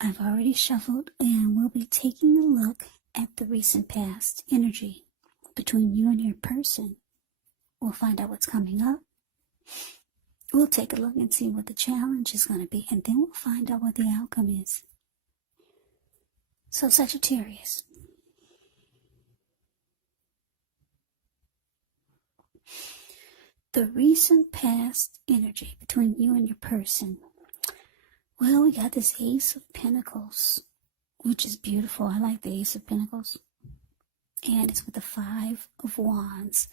I've already shuffled and we'll be taking a look at the recent past energy between you and your person. We'll find out what's coming up. We'll take a look and see what the challenge is going to be, and then we'll find out what the outcome is. So, Sagittarius, the recent past energy between you and your person. Well, we got this Ace of Pentacles, which is beautiful. I like the Ace of Pentacles. And it's with the Five of Wands.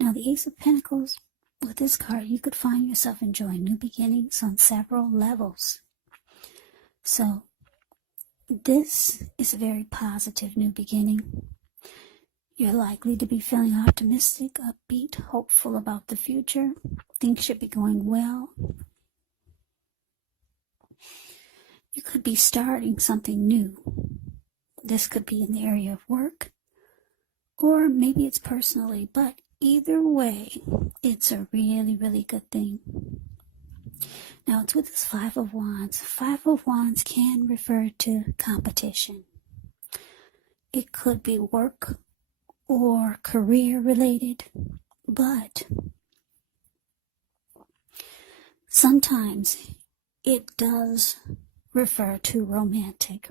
Now, the Ace of Pentacles, with this card, you could find yourself enjoying new beginnings on several levels. So, this is a very positive new beginning. You're likely to be feeling optimistic, upbeat, hopeful about the future. Things should be going well. You could be starting something new. This could be in the area of work, or maybe it's personally, but either way, it's a really, really good thing. Now, it's with this Five of Wands. Five of Wands can refer to competition. It could be work or career related, but sometimes it does refer to romantic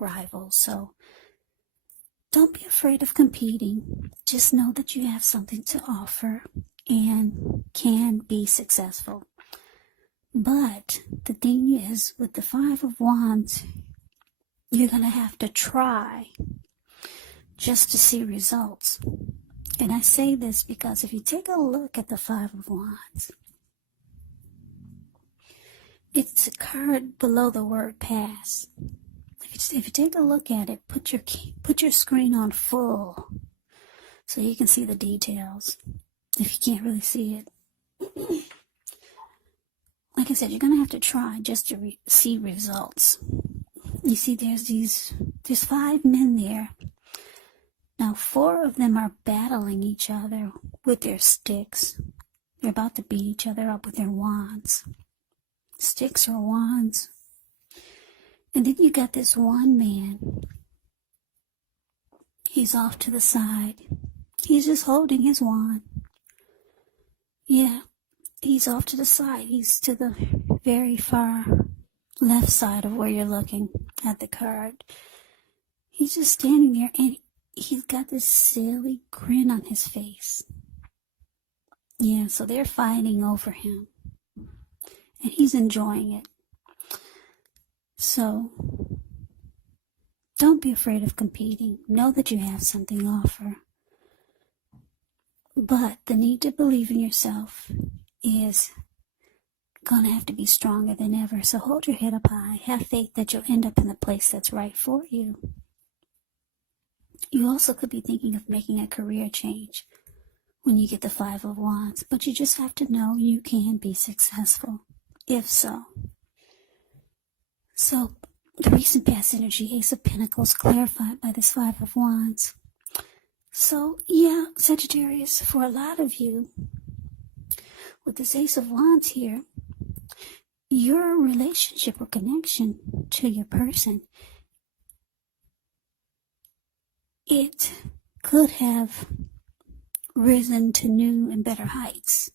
rivals. So don't be afraid of competing. Just know that you have something to offer and can be successful. But the thing is, with the Five of Wands, you're going to have to try just to see results. And I say this because if you take a look at the Five of Wands, it's a card below the word pass. If you take a look at it, put your screen on full so you can see the details. If you can't really see it, like I said, you're gonna have to try just to see results. You see, there's 5 men there. Now, 4 of them are battling each other with their sticks. They're about to beat each other up with their wands. Sticks or wands. And then you got this one man. He's off to the side. He's just holding his wand. Yeah, he's off to the side. He's to the very far left side of where you're looking at the card. He's just standing there, and he's got this silly grin on his face. Yeah, so they're fighting over him, and he's enjoying it. So, don't be afraid of competing. Know that you have something to offer. But the need to believe in yourself is going to have to be stronger than ever. So hold your head up high. Have faith that you'll end up in the place that's right for you. You also could be thinking of making a career change when you get the Five of Wands. But you just have to know you can be successful, if so. So, the recent past energy, Ace of Pentacles, clarified by this Five of Wands. So, yeah, Sagittarius, for a lot of you, with this Ace of Wands here, your relationship or connection to your person, it could have risen to new and better heights.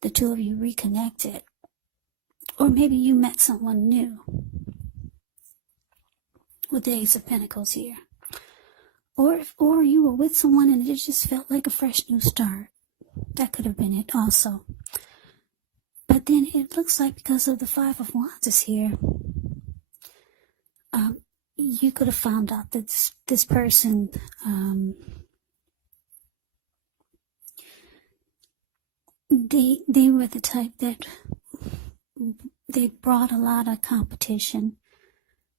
The two of you reconnected. Or maybe you met someone new with the Ace of Pentacles here. Or you were with someone and it just felt like a fresh new start. That could have been it also. But then it looks like because of the Five of Wands is here, you could have found out that this person they were the type that they brought a lot of competition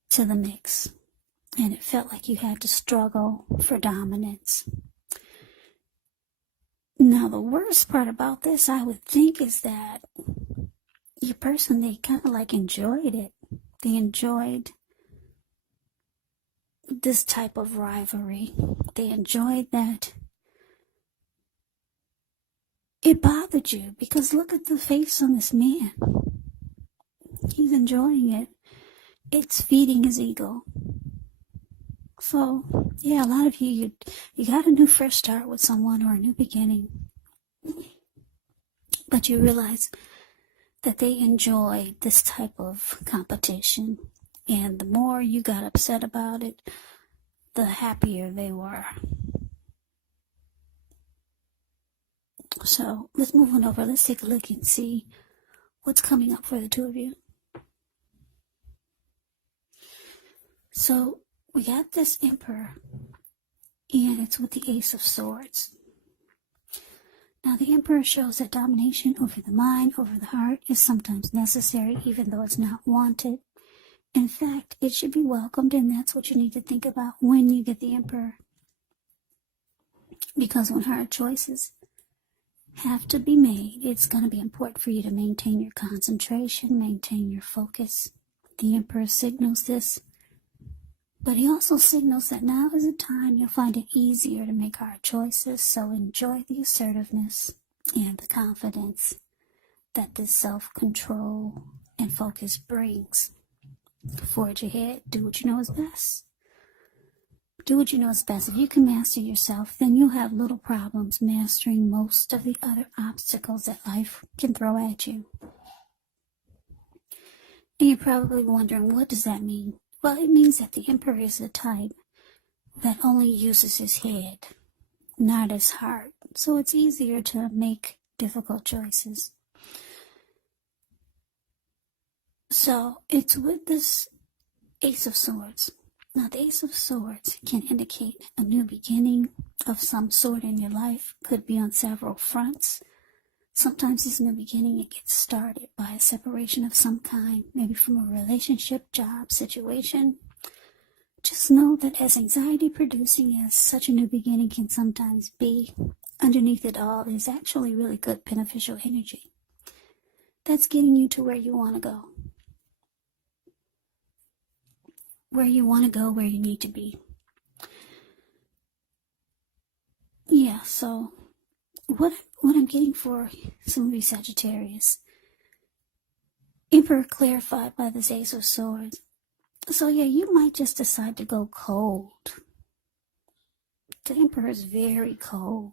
to the mix, and it felt like you had to struggle for dominance. Now, the worst part about this, I would think, is that your person, they kind of like enjoyed it. They enjoyed this type of rivalry. They enjoyed that. It bothered you because look at the face on this man. He's enjoying it. it's feeding his ego. So, yeah, a lot of you got a new fresh start with someone or a new beginning. But you realize that they enjoy this type of competition. And the more you got upset about it, the happier they were. So let's move on over. Let's take a look and see what's coming up for the two of you. So we got this Emperor, and it's with the Ace of Swords. Now the Emperor shows that domination over the mind, over the heart, is sometimes necessary, even though it's not wanted. In fact, it should be welcomed, and that's what you need to think about when you get the Emperor. Because when hard choices have to be made, it's going to be important for you to maintain your concentration, maintain your focus. The Emperor signals this, but he also signals that now is a time you'll find it easier to make hard choices, so enjoy the assertiveness and the confidence that this self-control and focus brings. Forge ahead, do what you know is best. Do what you know is best. If you can master yourself, then you'll have little problems mastering most of the other obstacles that life can throw at you. And you're probably wondering, what does that mean? Well, it means that the Emperor is the type that only uses his head, not his heart. So it's easier to make difficult choices. So it's with this Ace of Swords. Now, the Ace of Swords can indicate a new beginning of some sort in your life. Could be on several fronts. Sometimes this new beginning, it gets started by a separation of some kind, maybe from a relationship, job, situation. Just know that as anxiety-producing as such a new beginning can sometimes be, underneath it all is actually really good beneficial energy. That's getting you to where you want to go. Where you want to go, where you need to be. Yeah, so what I'm getting for some of you Sagittarius, Emperor clarified by this Ace of Swords. So yeah, you might just decide to go cold. The Emperor is very cold.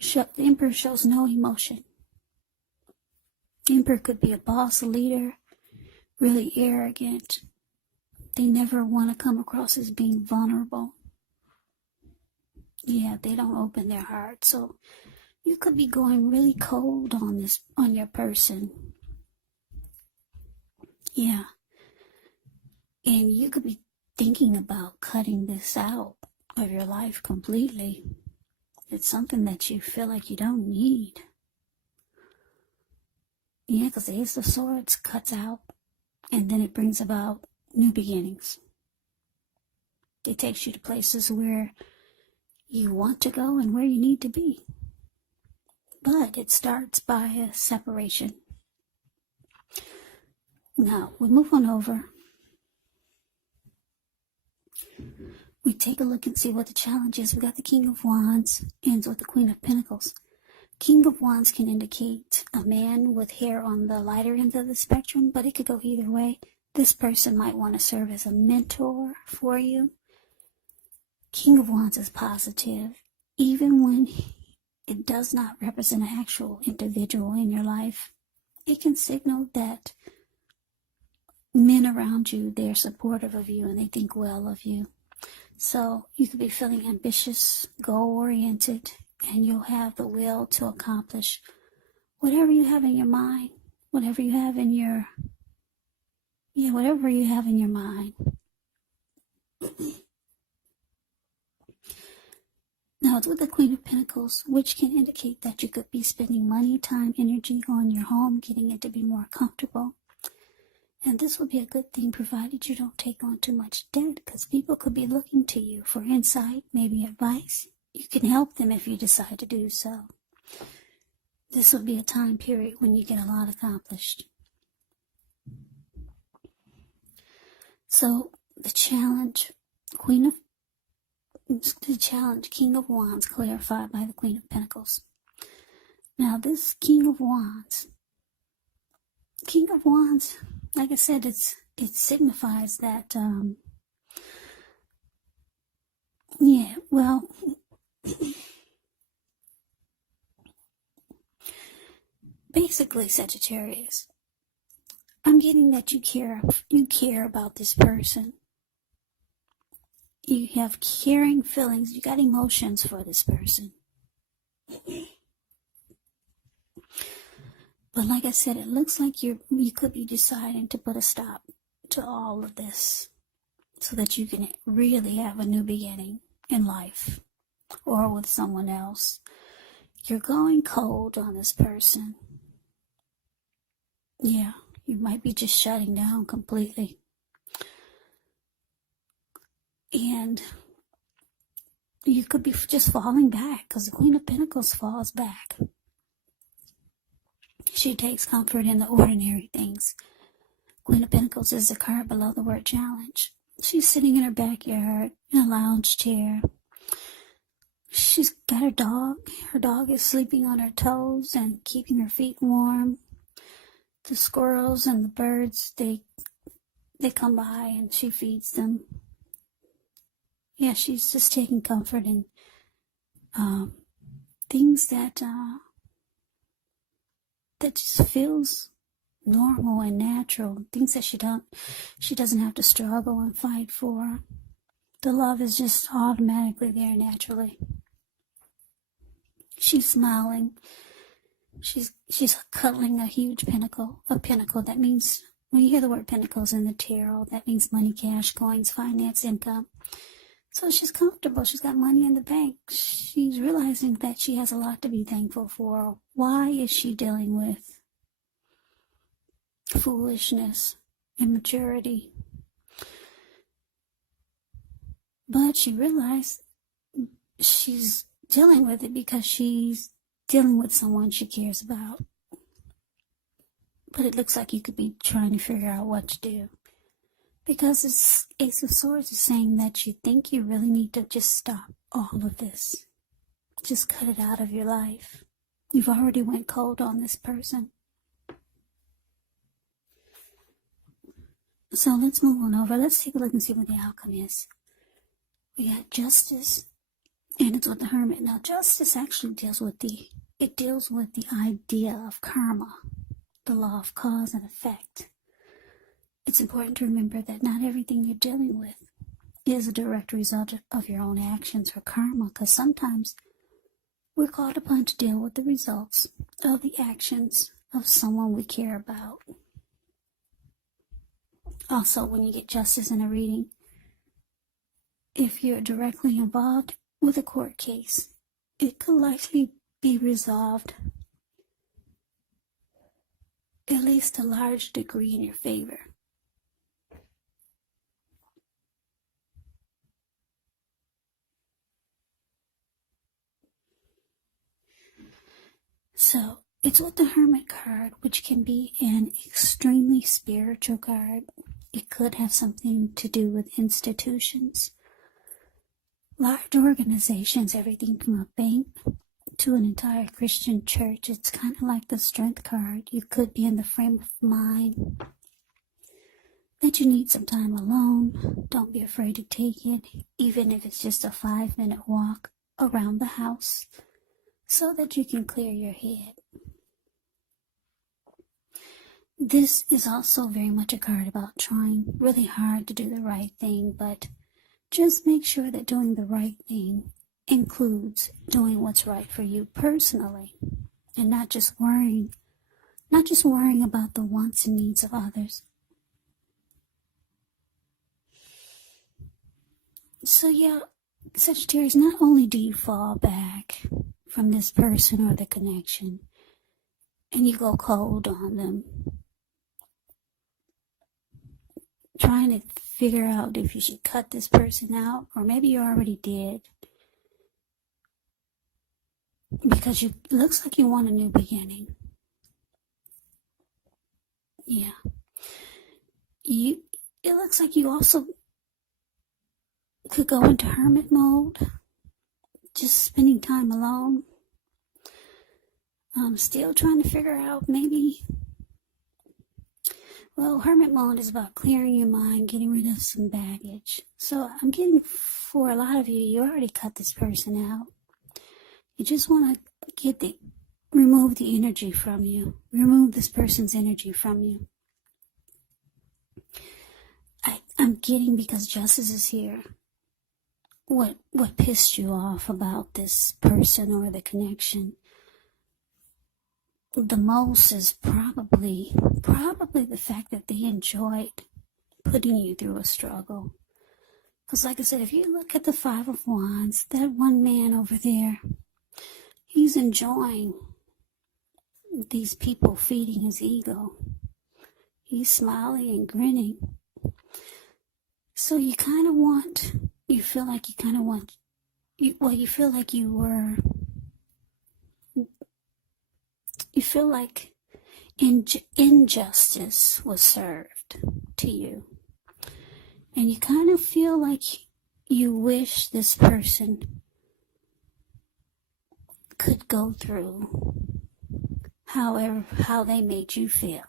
The Emperor shows no emotion. The Emperor could be a boss, a leader, really arrogant. They never want to come across as being vulnerable. Yeah, they don't open their heart. So you could be going really cold on your person. Yeah. And you could be thinking about cutting this out of your life completely. It's something that you feel like you don't need. Yeah, because the Ace of Swords cuts out, and then it brings about new beginnings. It takes you to places where you want to go and where you need to be. But it starts by a separation. Now, we move on over. We take a look and see what the challenge is. We got the King of Wands, ends with the Queen of Pentacles. King of Wands can indicate a man with hair on the lighter end of the spectrum, but it could go either way. This person might want to serve as a mentor for you. King of Wands is positive, even when it does not represent an actual individual in your life. It can signal that men around you, they're supportive of you and they think well of you. So you could be feeling ambitious, goal-oriented, and you'll have the will to accomplish whatever you have in your mind, whatever you have in your mind. Now, it's with the Queen of Pentacles, which can indicate that you could be spending money, time, energy on your home, getting it to be more comfortable. And this will be a good thing provided you don't take on too much debt, because people could be looking to you for insight, maybe advice. You can help them if you decide to do so. This will be a time period when you get a lot accomplished. So the challenge, King of Wands, clarified by the Queen of Pentacles. Now this King of Wands, like I said, it's it signifies that, yeah, well, basically, Sagittarius, I'm getting that you care about this person. You have caring feelings, you got emotions for this person. But like I said, it looks like you could be deciding to put a stop to all of this so that you can really have a new beginning in life or with someone else. You're going cold on this person. Yeah, you might be just shutting down completely. And you could be just falling back, because the Queen of Pentacles falls back. She takes comfort in the ordinary things. Queen of Pentacles is the card below the word challenge. She's sitting in her backyard in a lounge chair. She's got her dog. Her dog is sleeping on her toes and keeping her feet warm. The squirrels and the birds, they come by and she feeds them. Yeah, she's just taking comfort in things that just feels normal and natural. Things that she doesn't have to struggle and fight for. The love is just automatically there naturally. She's smiling. She's cuddling a huge pinnacle. A pinnacle, that means, when you hear the word pentacles in the tarot, that means money, cash, coins, finance, income. So she's comfortable. She's got money in the bank. She's realizing that she has a lot to be thankful for. Why is she dealing with foolishness, immaturity? But she realized she's dealing with it because she's dealing with someone she cares about. But it looks like you could be trying to figure out what to do. Because this Ace of Swords is saying that you think you really need to just stop all of this. Just cut it out of your life. You've already went cold on this person. So let's move on over. Let's take a look and see what the outcome is. We got Justice, and it's with the Hermit. Now, Justice actually deals with the idea of karma, the law of cause and effect. It's important to remember that not everything you're dealing with is a direct result of your own actions or karma, because sometimes we're called upon to deal with the results of the actions of someone we care about. Also, when you get Justice in a reading, if you're directly involved with a court case, it could likely be resolved at least a large degree in your favor. So, it's with the Hermit card, which can be an extremely spiritual card. It could have something to do with institutions, large organizations, everything from a bank to an entire Christian church. It's kind of like the Strength card. You could be in the frame of mind that you need some time alone. Don't be afraid to take it, even if it's just a 5-minute walk around the house, so that you can clear your head. This is also very much a card about trying really hard to do the right thing, but just make sure that doing the right thing includes doing what's right for you personally, and not just worrying about the wants and needs of others. So yeah, Sagittarius, not only do you fall back from this person or the connection, and you go cold on them, trying to figure out if you should cut this person out, or maybe you already did, because it looks like you want a new beginning. Yeah. It looks like you also could go into hermit mode, just spending time alone. I'm still trying to figure out maybe Well, hermit mode is about clearing your mind, getting rid of some baggage. So I'm getting, for a lot of you, you already cut this person out. You just want to remove the energy from you. Remove this person's energy from you. I'm getting, because justice is here, what pissed you off about this person or the connection the most is probably the fact that they enjoyed putting you through a struggle. Because like I said, if you look at the Five of Wands, that one man over there, he's enjoying these people feeding his ego. He's smiling and grinning. So you kind of want, you feel like injustice was served to you. And you kind of feel like you wish this person could go through how they made you feel.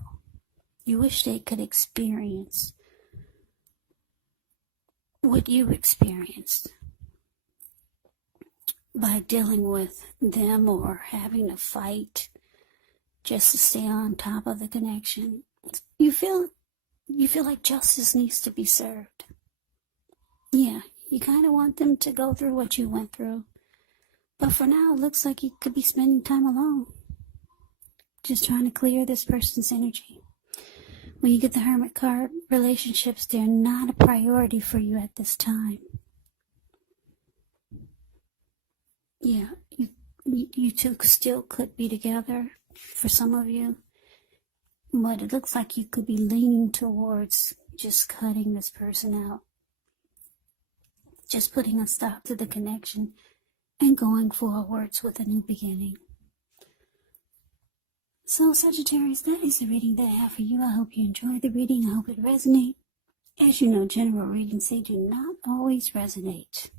You wish they could experience what you experienced by dealing with them or having to fight just to stay on top of the connection. You feel like justice needs to be served. Yeah, you kind of want them to go through what you went through. But for now, it looks like you could be spending time alone. Just trying to clear this person's energy. When you get the Hermit card, relationships, they're not a priority for you at this time. Yeah, you two still could be together for some of you. But it looks like you could be leaning towards just cutting this person out. Just putting a stop to the connection and going forwards with a new beginning. So Sagittarius, that is the reading that I have for you. I hope you enjoyed the reading. I hope it resonates. As you know, general readings, they do not always resonate.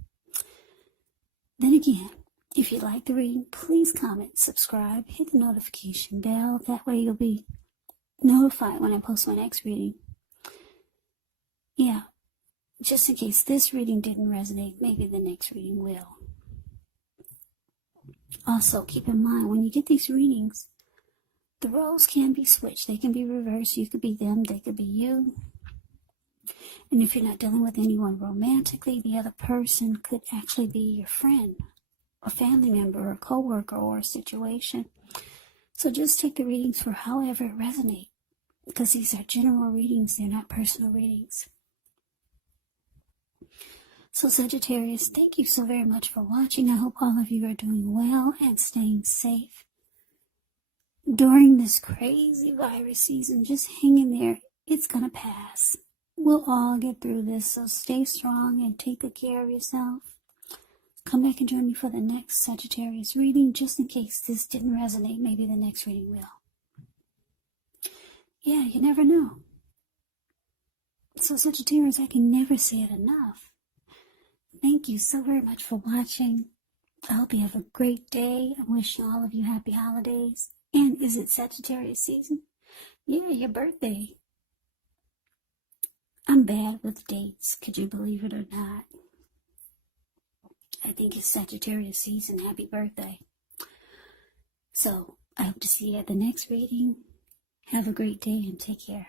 Then again, if you like the reading, please comment, subscribe, hit the notification bell. That way you'll be notified when I post my next reading. Yeah, just in case this reading didn't resonate, maybe the next reading will. Also, keep in mind, when you get these readings, the roles can be switched. They can be reversed. You could be them, they could be you. And if you're not dealing with anyone romantically, the other person could actually be your friend, a family member, a co-worker, or a situation. So just take the readings for however it resonates, because these are general readings, they're not personal readings. So Sagittarius, thank you so very much for watching. I hope all of you are doing well and staying safe during this crazy virus season. Just hang in there. It's going to pass. We'll all get through this, so stay strong and take good care of yourself. Come back and join me for the next Sagittarius reading, just in case this didn't resonate. Maybe the next reading will. Yeah, you never know. So Sagittarius, I can never say it enough. Thank you so very much for watching. I hope you have a great day. I'm wishing all of you happy holidays. And is it Sagittarius season? Yeah, your birthday. I'm bad with dates. Could you believe it or not? I think it's Sagittarius season. Happy birthday. So, I hope to see you at the next reading. Have a great day and take care.